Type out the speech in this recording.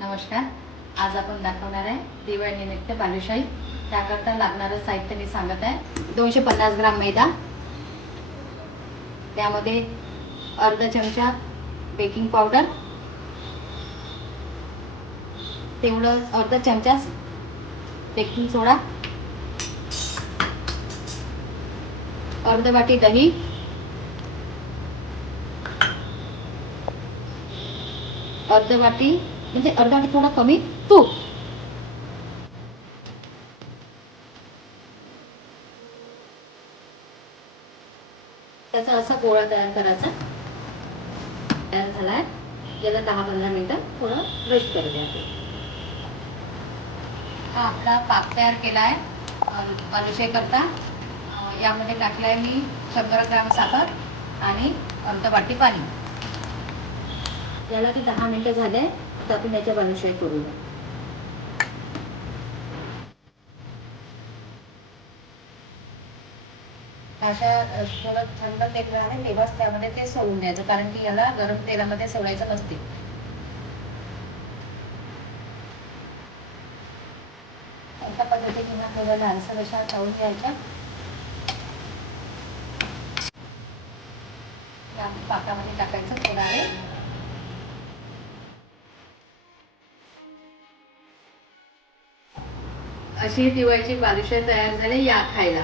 नमस्कार. आज आपण दाखवणार आहे दिवाळी निमित्त बालुशाही. त्याकरता लागणारं साहित्य मी सांगत आहे. दोनशे पन्नास ग्राम मैदा. त्यामध्ये अर्धा चमचा बेकिंग पावडर तेवढं अर्धा चमचा बेकिंग सोडा अर्ध वाटी दही. अर्ध वाटी म्हणजे अर्धा वाटी थोडं कमी तूप. त्याचा असा गोळा तयार करायचा. तयार झालाय. याला दहा पंधरा मिनिटं थोडं रेस्ट करू द्या हा आपला पाक तयार केला आहे बालुशाही करता यामध्ये टाकलाय मी शंभर ग्राम साखर आणि अर्ध वाटी पाणी. याला ते दहा मिनिटं झाले. तर आपण याच्या बालुशाही करूया अशा थोडं थंड तेल आहे तेव्हाच त्यामध्ये ते सोडून द्यायचं कारण की याला गरम तेलामध्ये सोडायचं नसते. अशा पद्धतीने मग थोडं लालसर अशा तळून घ्यायच्या पाकामध्ये टाकायचं थोडा वेळ. अशी दिवाळीची बालुशाही तयार झाली या खायला.